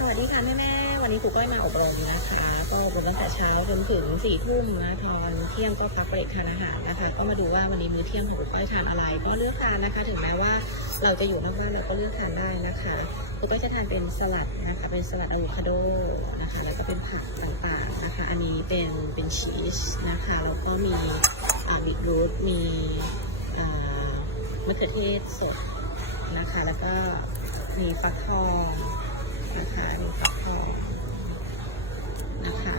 สวัสดีค่ะแม่แม่วันนี้ครูก้อยมาอบรมนะคะ ก็อบรมตั้งแต่เช้าจนถึงสี่ทุ่มนะตอนเที่ยงก็พักเบรกทานอาหารนะคะ ก็มาดูว่าวันนี้มื้อเที่ยงของครูก้อยทานอะไร ก็เลือกทานนะคะ ถึงแม้ว่าเราจะอยู่นอกบ้านเราก็เลือกทานได้นะคะครูก้อยจะทานเป็นสลัดนะคะ เป็นสลัดอะโวคาโดนะคะ แล้วก็เป็นผักต่างๆนะคะ อันนี้เป็นเป็นชีสนะคะแล้วก็มีอ่าบีทรูทมีอ่ามะเขือเทศสดนะคะ แล้วก็มีฟักทอง นะคะมีฟักทองนะคะ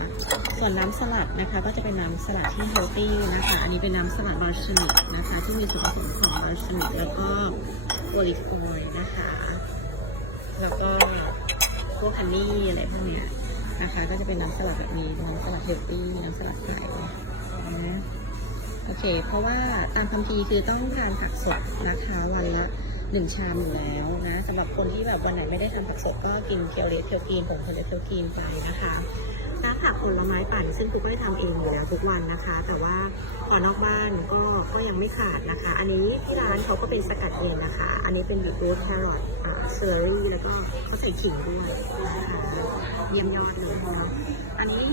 ส่วนน้ำสลัดนะคะก็จะเป็นน้ำสลัดที่เฮลตี้นะคะ อันนี้เป็นน้ำสลัดบาร์ชนิกนะคะ ที่มีส่วนผสมของบาร์ชนิกแล้วก็โอลิฟออยล์นะคะ แล้วก็พวกฮันนี่อะไรพวกเนี้ยนะคะ ก็จะเป็นน้ำสลัดแบบนี้น้ำสลัดเฮลตี้น้ำสลัดไก่นะโอเค เพราะว่าตามคำพีคือต้องทานผักสดนะคะวันละ หนึ่งชามอยู่แล้วนะสำหรับคนที่แบบวันไหนไม่ได้ทำผักสดก็กินเคียวเลสเคียวกรีนผงเคียวเลสเคียวกรีนไปนะคะน้ำผักผลไม้ปั่นซึ่งทุกก็ได้ทำเองอยู่แล้วทุกวันนะคะ แต่ว่าพอนอกบ้านก็ก็ยังไม่ขาดนะคะ อันนี้ที่ร้านเขาก็เป็นสกัดเองนะคะ อันนี้เป็นบีทรูทแครอทเชอร์รี่แล้วก็เขาใส่ขิงด้วยนะคะเยี่ยมยอดเลยนะอันนี้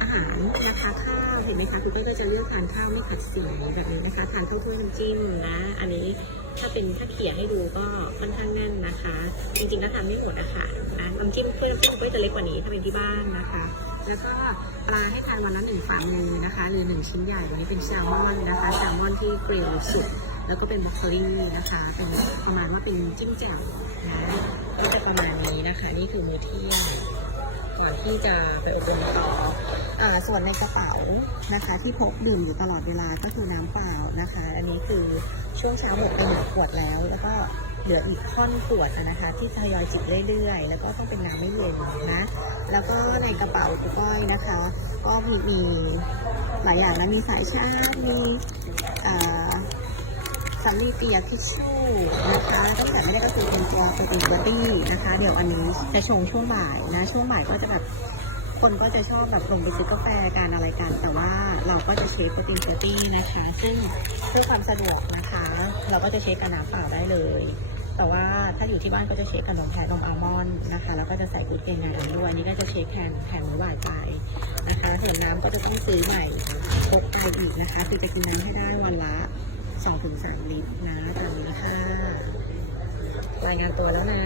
อาหารนะคะข้าวเห็นไหมคะคุณก็จะเลือกทานข้าวไม่ขัดสีแบบนี้นะคะทานข้าวถ้วยน้ำจิ้มนะ อันนี้ถ้าเป็นถ้าเขียนให้ดูก็ค่อนข้างแน่นนะคะ จริงๆแล้วทำไม่หมดอะค่ะนะน้ำจิ้มเพื่อนก็จะเล็กกว่านี้ถ้าเป็นที่บ้านนะคะ แล้วก็ปลาให้ทานวันละหนึ่งฝ่ามือนะคะ หรือหนึ่งชิ้นใหญ่วันนี้เป็นแซลมอนนะคะแซลมอนที่เกลียวสุดแล้วก็เป็นบรอกโคลีนะคะ เป็นประมาณว่าเป็นจิ้มแจ่วนะก็จะประมาณนี้นะคะ นี่คือมื้อเที่ยงก่อนที่จะไปอบรมต่ออาส่วนในกระเป๋านะคะ ที่พกดื่มอยู่ตลอดเวลาก็คือน้ำเปล่านะคะ คือช่วงเช้าหมดไปหนึ่งขวดแล้ว แล้วก็เหลืออีกค่อนขวดนะคะ ที่ทยอยจิบเรื่อยๆ แล้วก็ต้องเป็นน้ำไม่เย็นนะ แล้วก็ในกระเป๋ากุก้อยนะคะ ก็มีหลายอย่างนะมีสายชาร์จมีสำลีเปียกทิชชู่นะคะตั้งแต่ไม่ได้ก็คือเป็นตัวโปรตีนเบอร์ตี้นะคะ เดี๋ยวอันนี้จะชงช่วงบ่ายนะ ช่วงบ่ายก็จะแบบ คนก็จะชอบแบบลงไปซื้อกาแฟกันอะไรกัน แต่ว่าเราก็จะเช็คโปรตีนเบอร์ตี้นะคะ ซึ่งเพื่อความสะดวกนะคะ เราก็จะเช็คกับน้ำเปล่าได้เลย แต่ว่าถ้าอยู่ที่บ้านก็จะเช็คกับนมแพะนมอัลมอนด์นะคะ แล้วก็จะใส่กลูเตนในนั้นด้วยอันนี้ก็จะเช็คแทนแทนมื้อบ่ายไปนะคะส่วนน้ำก็จะต้องซื้อใหม่พกไปอีกนะคะคือจะกินน้ำให้ได้วันละสองถึงสามลิตรนะตามนี้ค่ะรายงานตัวแล้วนะ